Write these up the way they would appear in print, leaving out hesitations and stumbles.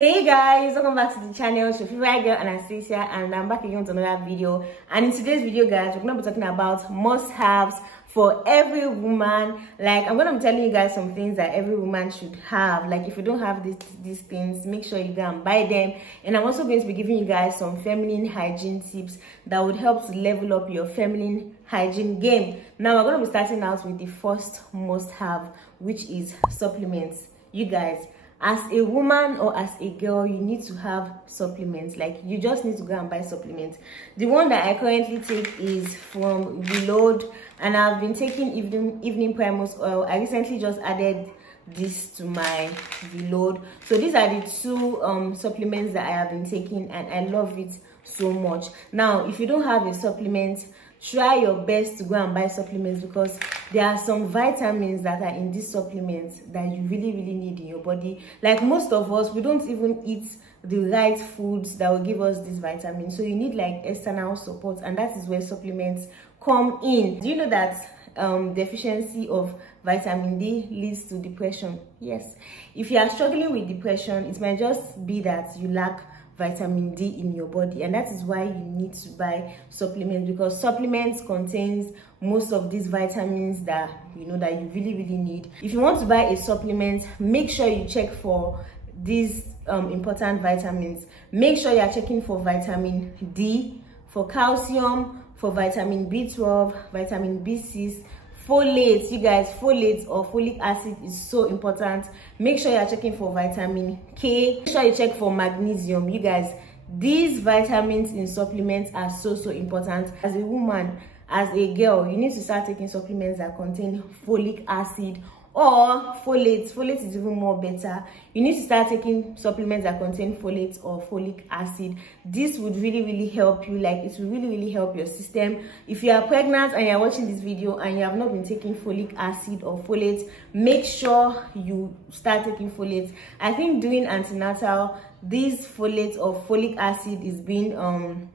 Hey guys, welcome back to the channel. It's your favorite girl Anastasia, and I'm back again with another video. And in today's video, guys, we're gonna be talking about must-haves for every woman. Like, I'm gonna be telling you guys some things that every woman should have. Like, if you don't have these things, make sure you go and buy them. And I'm also going to be giving you guys some feminine hygiene tips that would help to level up your feminine hygiene game. Now, we're gonna be starting out with the first must-have, which is supplements. You guys, as a woman or as a girl, you need to have supplements. Like, you just need to go and buy supplements. The one that I currently take is from Reload, and I've been taking evening Primus oil. I recently just added this to my Reload. So these are the two supplements that I have been taking, and I love it so much. Now, if you don't have a supplement, try your best to go and buy supplements, because there are some vitamins that are in these supplements that you really need in your body. Like, most of us, we don't even eat the right foods that will give us these vitamins, so you need like external support, and that is where supplements come in. Do you know that deficiency of vitamin D leads to depression? Yes. If you are struggling with depression, it might just be that you lack vitamin D in your body, and that is why you need to buy supplements, because supplements contains most of these vitamins that you really need. If you want to buy a supplement, make sure you check for these important vitamins. Make sure you are checking for vitamin D, for calcium, for vitamin B12, vitamin B6, folate. You guys, folate or folic acid is so important. Make sure you are checking for vitamin K. Make sure you check for magnesium. You guys, these vitamins in supplements are so important. As a woman, as a girl, you need to start taking supplements that contain folic acid or folate. Folate is even more better. You need to start taking supplements that contain folate or folic acid. This would really help you. Like, it will really help your system. If you are pregnant and you are watching this video and you have not been taking folic acid or folate, make sure you start taking folate. I think during antenatal, this folate or folic acid is being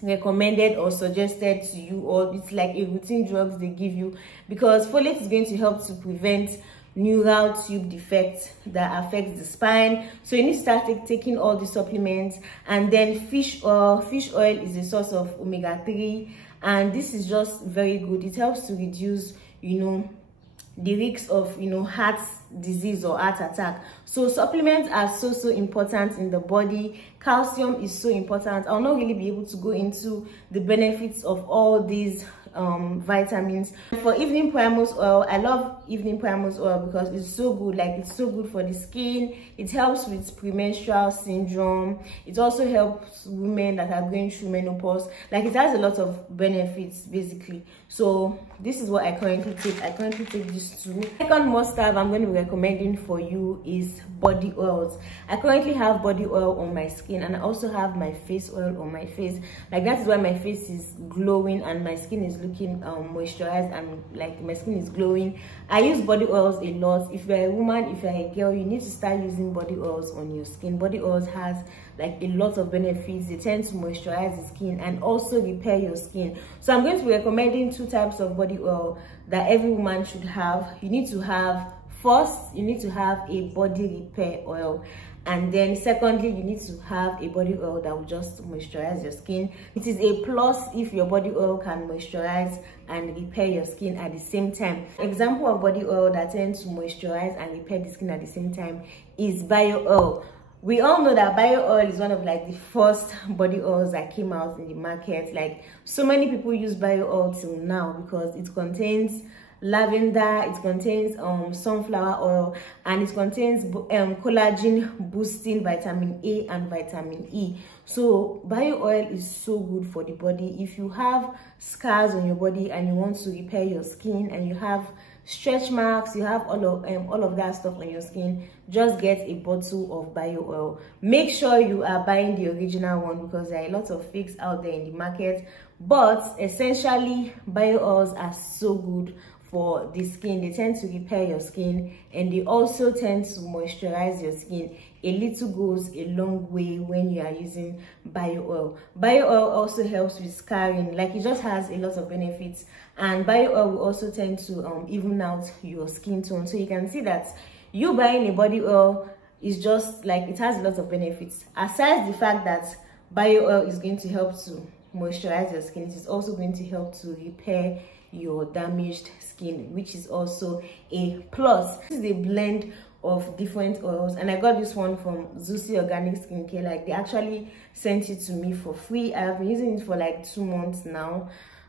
recommended or suggested to you, or it's like a routine drugs they give you, because folate is going to help to prevent neural tube defects that affects the spine. So you need to start taking all the supplements. And then fish oil is a source of omega-3, and this is just very good. It helps to reduce the risks of heart disease or heart attack. So supplements are so important in the body. Calcium is so important. I'll not really be able to go into the benefits of all these vitamins. For evening Primus oil, I love evening Primus oil because it's so good. Like, it's so good for the skin. It helps with premenstrual syndrome. It also helps women that are going through menopause. Like, it has a lot of benefits basically. So this is what I currently take. I currently take these two. Second must-have I'm going to be recommending for you is body oils. I currently have body oil on my skin, and I also have my face oil on my face. Like, that is why my face is glowing and my skin is looking moisturized, and like my skin is glowing. I use body oils a lot. If you're a woman, if you're a girl, you need to start using body oils on your skin. Body oils has like a lot of benefits. They tend to moisturize the skin and also repair your skin. So I'm going to be recommending two types of body oil that every woman should have. You need to have, first, you need to have a body repair oil, and then secondly, you need to have a body oil that will just moisturize your skin. It is a plus if your body oil can moisturize and repair your skin at the same time. Example of body oil that tends to moisturize and repair the skin at the same time is bio oil. We all know that bio oil is one of like the first body oils that came out in the market. Like, so many people use bio oil till now because it contains lavender, it contains sunflower oil, and it contains collagen boosting vitamin A and vitamin E. So bio oil is so good for the body. If you have scars on your body and you want to repair your skin, and you have stretch marks, you have all of that stuff on your skin, just get a bottle of bio oil. Make sure you are buying the original one, because there are a lot of fakes out there in the market. But essentially, bio oils are so good for the skin. They tend to repair your skin, and they also tend to moisturize your skin. A little goes a long way when you are using bio oil. Bio oil also helps with scarring. Like, it just has a lot of benefits, and bio oil will also tend to even out your skin tone. So you can see that you buying a body oil is just like, it has a lot of benefits. Aside the fact that bio oil is going to help to moisturize your skin, it is also going to help to repair your damaged skin, which is also a plus. This is a blend of different oils, and I got this one from Zusi Organic Skincare. Like, they actually sent it to me for free. I've been using it for like 2 months now.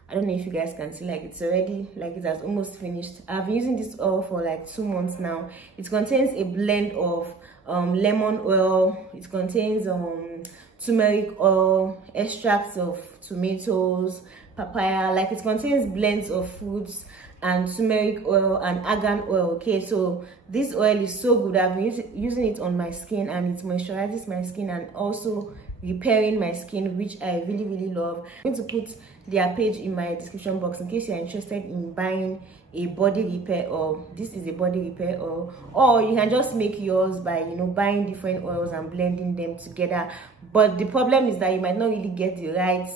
I don't know if you guys can see, like, it's already, like, it has almost finished. I've been using this oil for like 2 months now. It contains a blend of lemon oil, it contains turmeric oil, extracts of tomatoes, papaya. Like, it contains blends of fruits and turmeric oil and argan oil. Okay, so this oil is so good. I've been using it on my skin, and it moisturizes my skin and also repairing my skin, which I really love. I'm going to put their page in my description box in case you're interested in buying a body repair oil. This is a body repair oil, or you can just make yours by, you know, buying different oils and blending them together. But the problem is that you might not really get the right,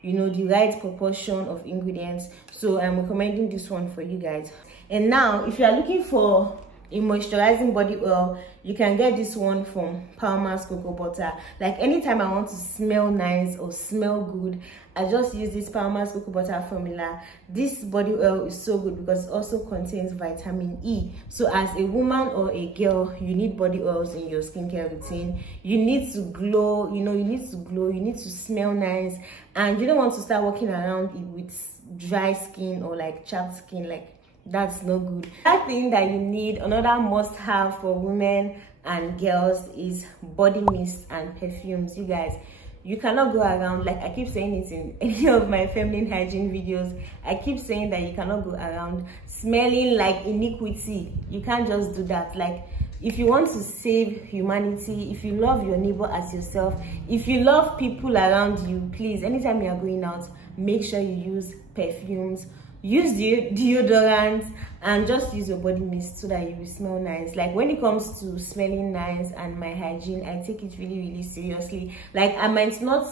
you know, the right proportion of ingredients. So I'm recommending this one for you guys. And now, if you are looking for a moisturizing body oil, you can get this one from Palmer's Cocoa Butter. Like, anytime I want to smell nice or smell good, I just use this Palmer's Cocoa Butter formula. This body oil is so good because it also contains vitamin E. So as a woman or a girl, you need body oils in your skincare routine. You need to glow, you know, you need to glow, you need to smell nice, and you don't want to start walking around with dry skin or like chapped skin. Like, that's no good. That thing that you need, another must-have for women and girls, is body mist and perfumes. You guys, you cannot go around, like I keep saying it in any of my feminine hygiene videos, I keep saying that you cannot go around smelling like iniquity. You can't just do that. Like, if you want to save humanity, if you love your neighbor as yourself, if you love people around you, please, anytime you are going out, make sure you use perfumes, use deodorant, and just use your body mist so that you will smell nice. Like, when it comes to smelling nice and my hygiene, I take it really seriously. Like, I might not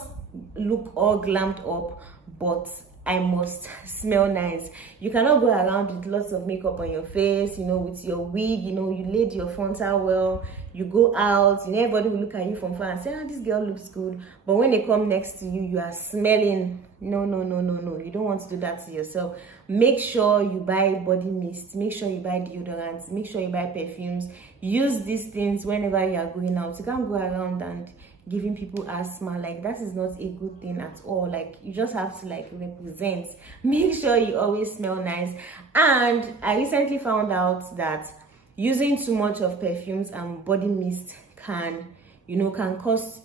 look all glammed up, but I must smell nice. You cannot go around with lots of makeup on your face, you know, with your wig, you know, you laid your frontal well, you go out, you know, everybody will look at you from far and say, ah, this girl looks good. But when they come next to you, you are smelling. No. You don't want to do that to yourself. Make sure you buy body mist, make sure you buy deodorants, make sure you buy perfumes. Use these things whenever you are going out. You can't go around and giving people asthma. Like, that is not a good thing at all. Like, you just have to like represent. Make sure you always smell nice. And I recently found out that using too much of perfumes and body mist can, you know, can cause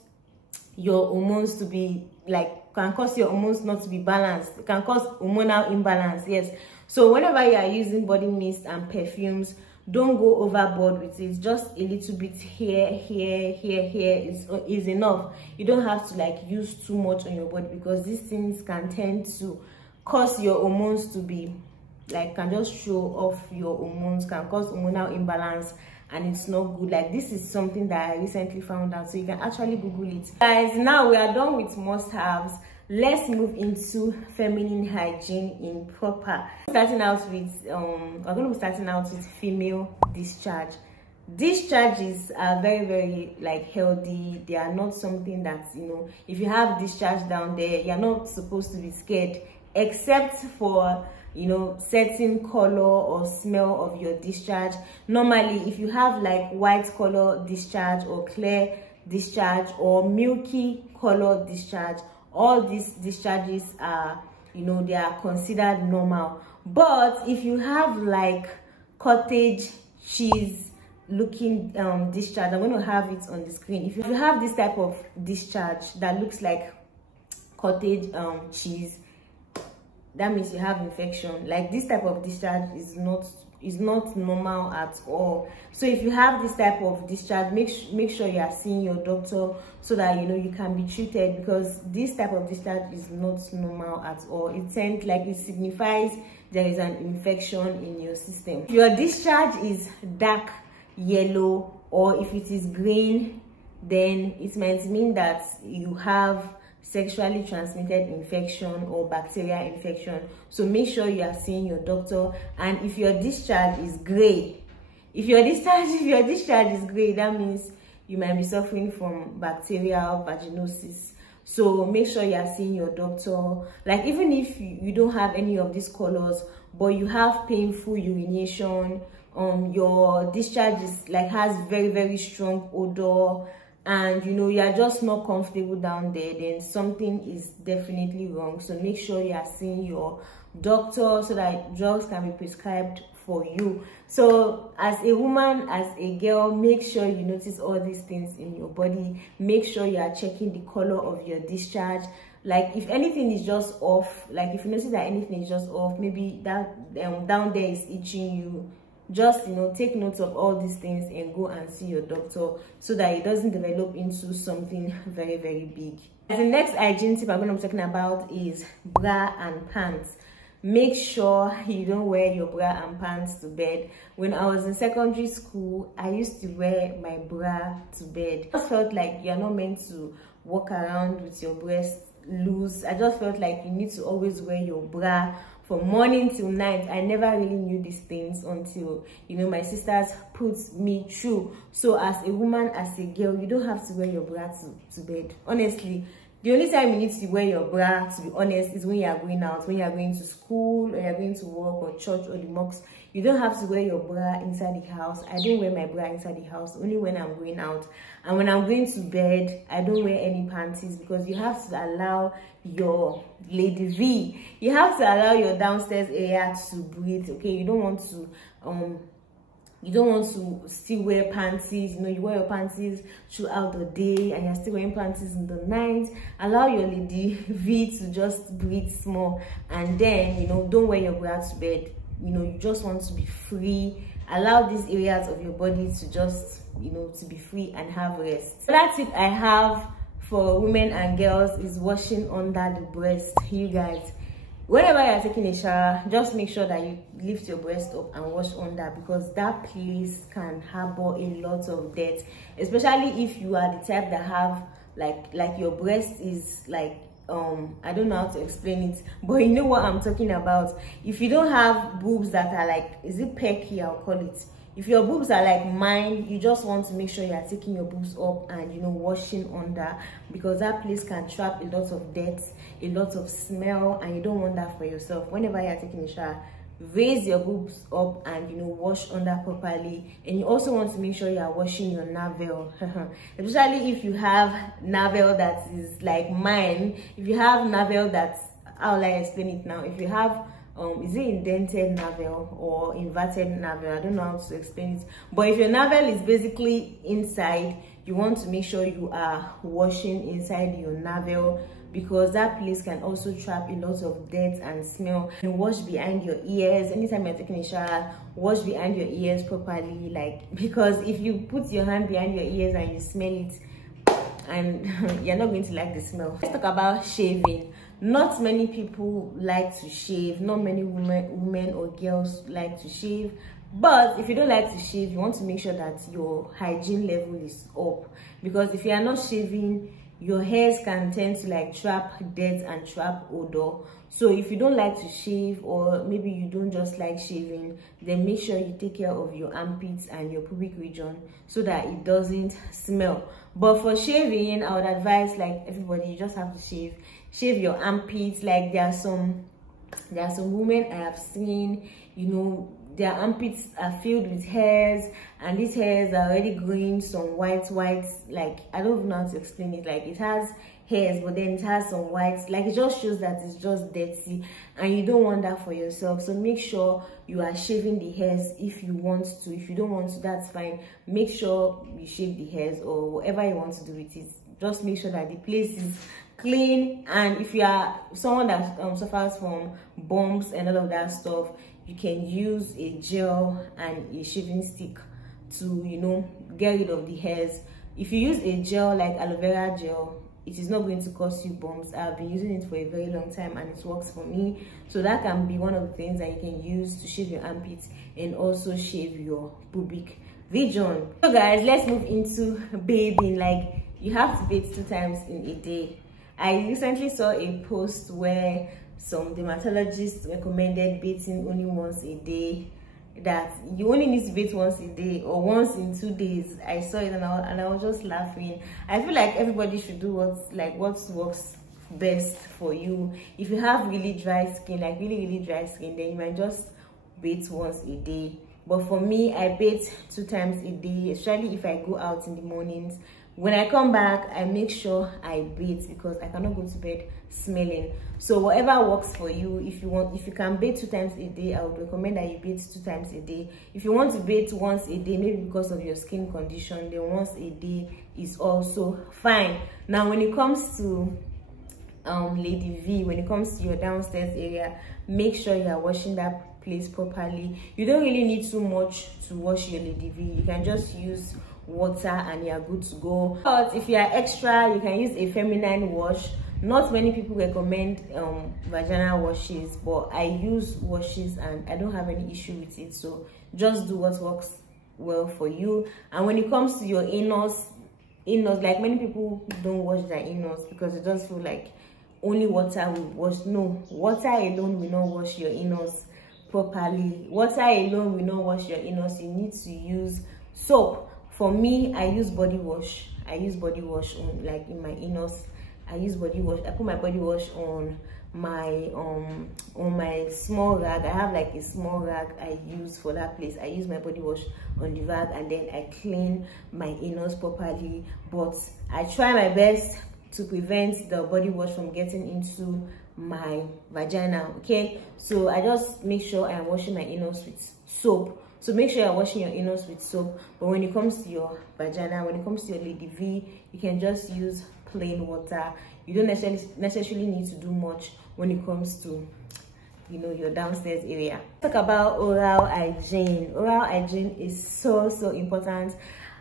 your hormones to be like, can cause your hormones not to be balanced. It can cause hormonal imbalance. Yes, so whenever you are using body mist and perfumes, don't go overboard with it. Just a little bit here is enough. You don't have to like use too much on your body, because these things can tend to cause your hormones to be like, can just show off your hormones, can cause hormonal imbalance, and it's not good. Like, this is something that I recently found out, so you can actually Google it. Guys, now we are done with must-haves. Let's move into feminine hygiene in proper. Starting out with we're going to be starting out with female discharge. Discharges are very like healthy. They are not something that, you know, if you have discharge down there, you're not supposed to be scared, except for, you know, certain color or smell of your discharge. Normally, if you have like white color discharge or clear discharge or milky color discharge, all these discharges are, you know, they are considered normal. But if you have like cottage cheese looking discharge, I'm going to have it on the screen. If you have this type of discharge that looks like cottage cheese, that means you have infection. Like, this type of discharge is not normal at all. So if you have this type of discharge, make sure you are seeing your doctor so that, you know, you can be treated, because this type of discharge is not normal at all. It tends like, it signifies there is an infection in your system. If your discharge is dark yellow, or if it is green, then it might mean that you have sexually transmitted infection or bacterial infection. So make sure you are seeing your doctor. And if your discharge is gray, If your discharge is great, that means you might be suffering from bacterial vaginosis. So make sure you are seeing your doctor. Like, even if you don't have any of these colors, but you have painful urination, your discharge is like has very, very strong odor, and you know you are just not comfortable down there, then something is definitely wrong. So make sure you are seeing your doctor so that drugs can be prescribed for you. So as a woman, as a girl, make sure you notice all these things in your body. Make sure you are checking the color of your discharge. Like, if anything is just off, like if you notice that anything is just off, maybe that down there is itching you, just, you know, take note of all these things and go and see your doctor so that it doesn't develop into something very, very big. The next hygiene tip I'm going to be talking about is bra and pants. Make sure you don't wear your bra and pants to bed. When I was in secondary school, I used to wear my bra to bed. I just felt like you're not meant to walk around with your breast loose. I just felt like you need to always wear your bra from morning till night. I never really knew these things until, you know, my sisters put me through. So as a woman, as a girl, you don't have to wear your bra to bed. Honestly, the only time you need to wear your bra, to be honest, is when you are going out, when you are going to school, or you are going to work or church or the mosque. You don't have to wear your bra inside the house. I don't wear my bra inside the house, only when I'm going out. And when I'm going to bed, I don't wear any panties, because you have to allow your lady V, you have to allow your downstairs area to breathe. Okay, you don't want to still wear panties. You know, you wear your panties throughout the day and you're still wearing panties in the night. Allow your lady V to just breathe small, and then, you know, don't wear your bra to bed. You know, you just want to be free. Allow these areas of your body to just, you know, to be free and have rest. So that's it I have for women and girls, is washing under the breast. You guys, whenever you're taking a shower, just make sure that you lift your breast up and wash under, because that place can harbor a lot of dirt, especially if you are the type that have like your breast is like, I don't know how to explain it, but you know what I'm talking about. If you don't have boobs that are like, is it pecky, I'll call it. If your boobs are like mine, you just want to make sure you are taking your boobs up and, you know, washing under, because that place can trap a lot of dirt, a lot of smell, and you don't want that for yourself. Whenever you are taking a shower, raise your boobs up and, you know, wash under properly. And you also want to make sure you are washing your navel, especially if you have navel that is like mine. If you have navel that's, how will I explain it now? If you have is it indented navel or inverted navel? I don't know how to explain it, but if your navel is basically inside, you want to make sure you are washing inside your navel, because that place can also trap a lot of dirt and smell. And wash behind your ears. Anytime you're taking a shower, wash behind your ears properly, like, because if you put your hand behind your ears and you smell it, and you're not going to like the smell. Let's talk about shaving. Not many people like to shave. Not many women or girls like to shave. But if you don't like to shave, you want to make sure that your hygiene level is up, because if you are not shaving, your hairs can tend to like trap dirt and trap odor. So if you don't like to shave, or maybe you don't just like shaving, then make sure you take care of your armpits and your pubic region so that it doesn't smell. But for shaving, I would advise, like, everybody, you just have to shave your armpits. Like, there are some women I have seen, you know, their armpits are filled with hairs, and these hairs are already growing some white, like, I don't even know how to explain it. Like, it has hairs, but then it has some whites. Like, it just shows that it's just dirty, and you don't want that for yourself. So make sure you are shaving the hairs if you want to. If you don't want to, that's fine. Make sure you shave the hairs, or whatever you want to do with it. Just make sure that the place is clean. And if you are someone that suffers from bumps and all of that stuff, you can use a gel and a shaving stick to, you know, get rid of the hairs. If you use a gel like aloe vera gel, it is not going to cause you bumps. I've been using it for a very long time and it works for me. So that can be one of the things that you can use to shave your armpits and also shave your pubic region. So guys, let's move into bathing. Like, you have to bathe 2 times in a day. I recently saw a post where some dermatologists recommended bathing only once a day. that you only need to bathe once a day or once in 2 days. I saw it and I was just laughing. I feel like everybody should do what works best for you. If you have really dry skin, like really dry skin, then you might just bathe once a day. But for me, I bathe 2 times a day, especially if I go out in the mornings. When I come back, I make sure I bathe because I cannot go to bed smelling. So whatever works for you, if you can bathe 2 times a day, I would recommend that you bathe 2 times a day. If you want to bathe once a day, maybe because of your skin condition, then once a day is also fine. Now, when it comes to Lady V, when it comes to your downstairs area, make sure you are washing that place properly. You don't really need too much to wash your Lady V. You can just use water and you are good to go. But if you are extra, you can use a feminine wash. Not many people recommend vaginal washes, but I use washes and I don't have any issue with it. So just do what works well for you. And when it comes to your anus, like many people don't wash their anus because it does feel like only water will wash. No, water alone will not wash your anus properly. Water alone will not wash your anus. You need to use soap. For me, I use body wash. I use body wash on, like, in my anus. I use body wash. I put my body wash on my small rag. I have like a small rag I use for that place. I use my body wash on the rag and then I clean my anus properly. But I try my best to prevent the body wash from getting into my vagina. Okay, so I just make sure I'm washing my anus with soap. So make sure you're washing your anus with soap. But when it comes to your vagina, when it comes to your Lady V, you can just use plain water. You don't necessarily need to do much when it comes to, you know, your downstairs area. Talk about oral hygiene. Oral hygiene is so important.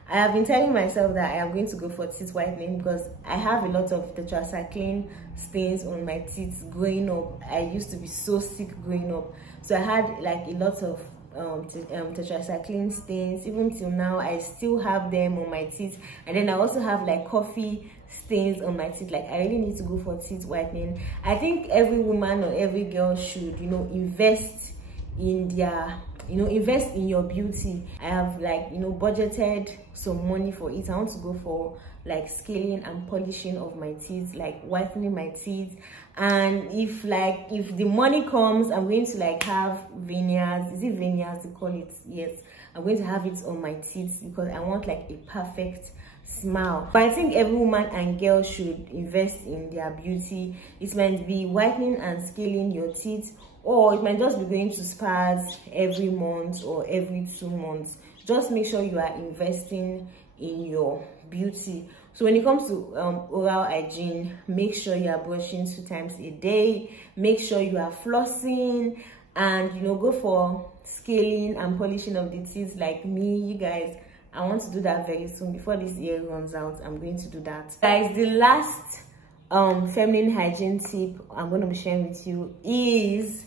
I have been telling myself that I am going to go for teeth whitening because I have a lot of tetracycline stains on my teeth growing up. I used to be so sick growing up, so I had like a lot of tetracycline stains. Even till now, I still have them on my teeth, and then I also have like coffee stains on my teeth. Like, I really need to go for teeth whitening. I think every woman or every girl should, you know, invest in their, you know, invest in your beauty. I have, like, you know, budgeted some money for it. I want to go for like scaling and polishing of my teeth, like whitening my teeth. And if the money comes, I'm going to like have veneers. Is it veneers they call it? Yes, I'm going to have it on my teeth because I want like a perfect smile. But I think every woman and girl should invest in their beauty. It might be whitening and scaling your teeth, or it might just be going to spas every month or every 2 months. Just make sure you are investing in your beauty. So when it comes to oral hygiene, make sure you are brushing 2 times a day. Make sure you are flossing, and, you know, go for scaling and polishing of the teeth like me. You guys, I want to do that very soon. Before this year runs out, I'm going to do that. Guys, the last feminine hygiene tip I'm going to be sharing with you is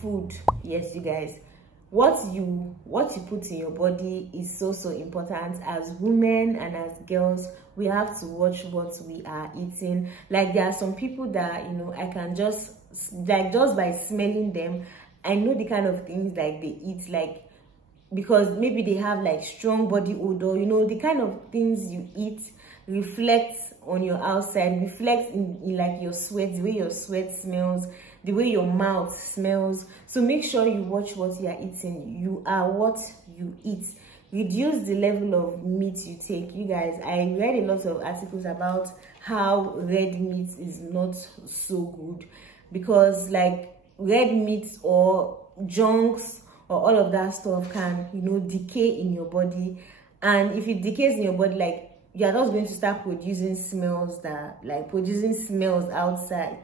food. Yes, you guys, what you put in your body is so important. As women and as girls, we have to watch what we are eating. Like, there are some people that, you know, I can just by smelling them, I know the kind of things like they eat, like, because maybe they have like strong body odor. You know, the kind of things you eat reflects on your outside, reflects in like your sweat, the way your sweat smells, the way your mouth smells. So make sure you watch what you are eating. You are what you eat. Reduce the level of meat you take. You guys, I read a lot of articles about how red meat is not so good, because like red meat or junks or all of that stuff can, you know, decay in your body. And if it decays in your body, like, you're just going to start producing smells outside,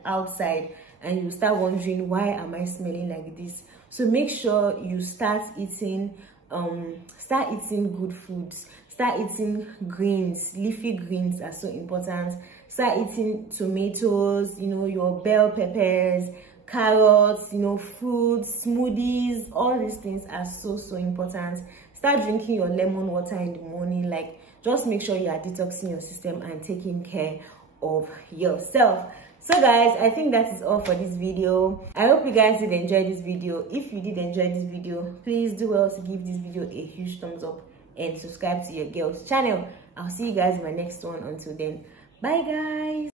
and you start wondering, why am I smelling like this? So make sure you start eating good foods. Start eating greens. Leafy greens are so important. Start eating tomatoes, you know, your bell peppers, carrots, you know, fruits, smoothies. All these things are so important. Start drinking your lemon water in the morning. Like, just make sure you are detoxing your system and taking care of yourself. So guys, I think that is all for this video. I hope you guys did enjoy this video. If you did enjoy this video, please do well to give this video a huge thumbs up and subscribe to your girl's channel. I'll see you guys in my next one. Until then, bye guys.